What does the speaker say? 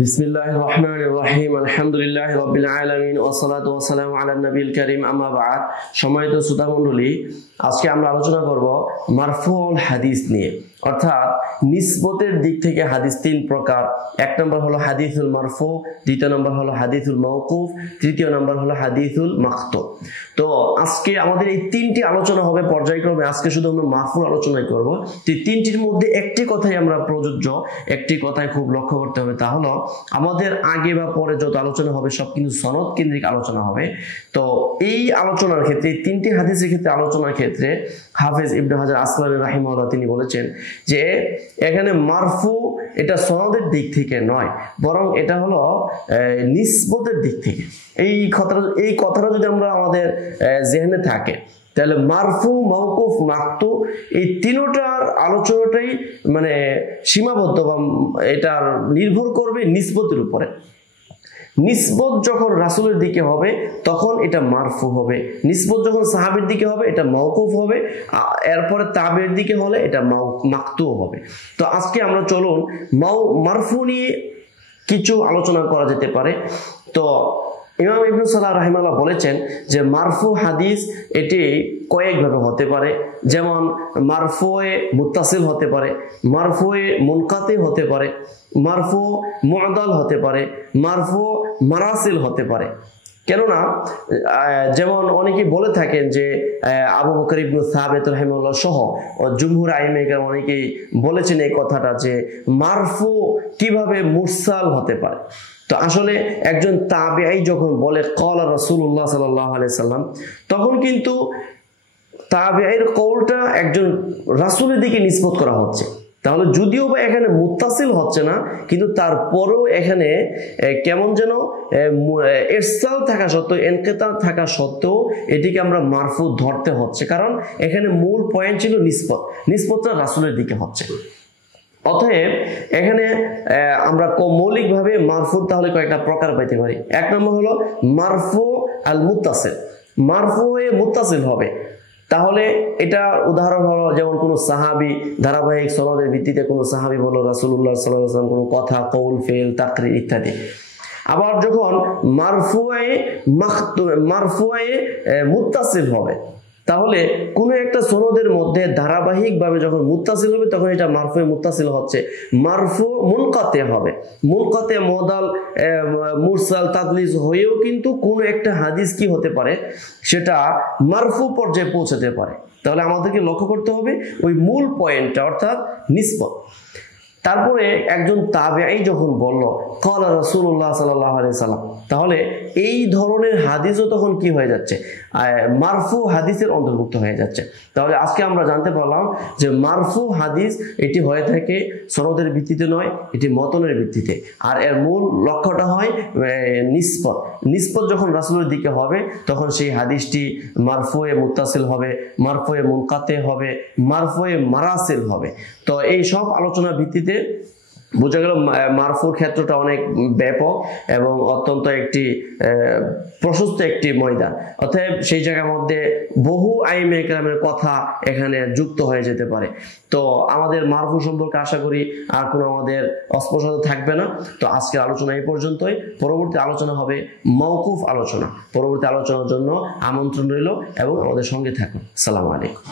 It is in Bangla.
বিসমিল্লাহির রহমানির রহিম আলহামদুলিল্লাহি রাব্বিল আলামিন ওয়াসসালাতু ওয়াসসালামু আলা নবিল কারীম আম্মা বা'দ। সম্মানিত শ্রোতা মণ্ডলী, আজকে আমরা আলোচনা করব মারফুউল হাদিস নিয়ে, অর্থাৎ নিসবতের দিক থেকে হাদিস তিন প্রকার। এক নম্বর হলো হাদিসুল মারফু, দ্বিতীয় নম্বর হলো হাদিসুল মাওকুফ, তৃতীয় নম্বর হলো হাদিসুল মাকতু। তো আজকে আমাদের এই তিনটি আলোচনা হবে পর্যায়ক্রমে। আজকে শুধু আমরা মারফুর আলোচনা করব। এই তিনটির মধ্যে একটি কথাই আমরা প্রযোজ্য, একটি কথাই খুব লক্ষ্য করতে হবে, তা হলো আমাদের আগে বা পরে যত আলোচনা হবে সব কিন্তু সনদ কেন্দ্রিক আলোচনা হবে। তো এই আলোচনার ক্ষেত্রে, এই তিনটি হাদিসের ক্ষেত্রে আলোচনার ক্ষেত্রে হাফেজ ইবনে হাজার আসকালানী রাহিমাহুল্লাহ তিনি বলেছেন যে এখানে মারফু এটা সনদের দিক থেকে নয়, বরং এটা হলো নিসবতের দিক থেকে। এই কথাটা যদি আমরা আমাদের জেহনে থাকে, তাহলে মারফু, মাওকুফ, মাকতু এই তিনটার আলোচনাটাই মানে সীমাবদ্ধ বা এটার নির্ভর করবে নিসবতের উপরে। নিসবত যখন রাসূলের দিকে হবে তখন এটা মারফু হবে, নিসবত যখন সাহাবীর দিকে হবে এটা মাওকুফ হবে, এরপরে তাবের দিকে হলে এটা মাকতু হবে। তো আজকে আমরা চলুন মারফু নিয়ে কিছু আলোচনা করা যেতে পারে। তো ইমাম ইবনে সালাহ রাহিমাহুল্লাহ বলেছেন যে মারফু হাদিস এটি কয়েকভাবে হতে পারে, যেমন মারফুয়ে মুত্তাসিল হতে পারে, মারফুয়ে মুনকাতি হতে পারে, মারফু মুআদাল হতে পারে, মারফু মারাসিল হতে পারে। কেননা যেমন অনেকে বলে থাকেন যে আবু বকর ইবনে সাবিত রাহিমাহুল্লাহ সহ জুমহুর আইম্মায়ে কেরাম অনেকেই বলেছেন এই কথাটা যে মারফু কিভাবে মুরসাল হতে পারে। তো আসলে একজন তাবেঈ যখন বলে ক্বালা রাসূলুল্লাহ সাল্লাল্লাহু আলাইহি সাল্লাম, তখন কিন্তু তাবেঈর কওলটা একজন রাসূলের দিকে নিসবত করা হচ্ছে। তাহলে যদিও বা এখানে মুত্তাসিল হচ্ছে না, কিন্তু তারপরেও এখানে কেমন যেন ইরসাল থাকা সত্ত্বেও, ইনকিতা থাকা সত্ত্বেও এটিকে আমরা মারফু ধরতে হচ্ছে, কারণ এখানে মূল পয়েন্ট ছিল নিসবতটা রাসূলের দিকে হচ্ছে। অতএব এখানে আমরা মৌলিকভাবে মারফুর তাহলে কয়েকটা প্রকার পাইতে পারি। এক নম্বর হলো মারফু আল মুত্তাসিল, মারফু হয়ে মুত্তাসিল হবে। তাহলে এটা উদাহরণ হলো যেমন কোন সাহাবী ধারাবাহিক সনদের ভিত্তিতে কোন সাহাবী বলল রাসূলুল্লাহ সাল্লাল্লাহু আলাইহি ওয়াসাল্লাম কোন কথা, কওল, ফেল, তাকরীর ইত্যাদি। আবার যখন মারফুয়ে মুত্তাসিল হবে, তাহলে কোন একটা সনদের মধ্যে ধারাবাহিকভাবে যখন মুত্তাসিল হবে তখন এটা মারফুয়ে মুত্তাসিল হচ্ছে। মারফু মুনকাতি হবে, মুনকাতি মুদাল মুরসাল তাদলিস হয়েও কিন্তু কোন একটা হাদিস কি হতে পারে, সেটা মারফু পর্যায়ে পৌঁছাতে পারে। তাহলে আমাদেরকে লক্ষ্য করতে হবে ওই মূল পয়েন্টটা, অর্থাৎ নিসবত। তারপরে একজন তাবেঈ যখন বলল ক্বালা রাসূলুল্লাহ সাল্লাল্লাহু আলাইহি সাল্লাম, তাহলে এই ধরনের হাদিসও তখন কি হয়ে যাচ্ছে, মারফু হাদিসের অন্তর্ভুক্ত হয়ে যাচ্ছে। তাহলে আজকে আমরা জানতে পারলাম যে মারফু হাদিস এটি হয়ে থাকে সনদের ভিত্তিতে নয়, এটি মতনের ভিত্তিতে, আর এর মূল লক্ষ্যটা হয় নিসবত যখন রাসূলের দিকে হবে তখন সেই হাদিসটি মারফুয়ে মুত্তাসিল হবে, মারফুয়ে মুনকাতি হবে, মারফুয়ে মারাসিল হবে। তো এই সব আলোচনার ভিত্তিতে বোঝা গেল মারফুর ক্ষেত্রটা অনেক ব্যাপক এবং অত্যন্ত একটি প্রশস্ত একটি ময়দান। অতএব সেই জায়গার মধ্যে বহু আইম্মায়ে কেরামের কথা এখানে যুক্ত হয়ে যেতে পারে। তো আমাদের মারফু সম্পর্কে আশা করি আর কোনো আমাদের অস্পষ্টতা থাকবে না। তো আজকের আলোচনা এই পর্যন্তই। পরবর্তী আলোচনা হবে মাওকুফ আলোচনা। পরবর্তী আলোচনার জন্য আমন্ত্রণ রইল এবং আমাদের সঙ্গে থাকুন। আসসালামু আলাইকুম।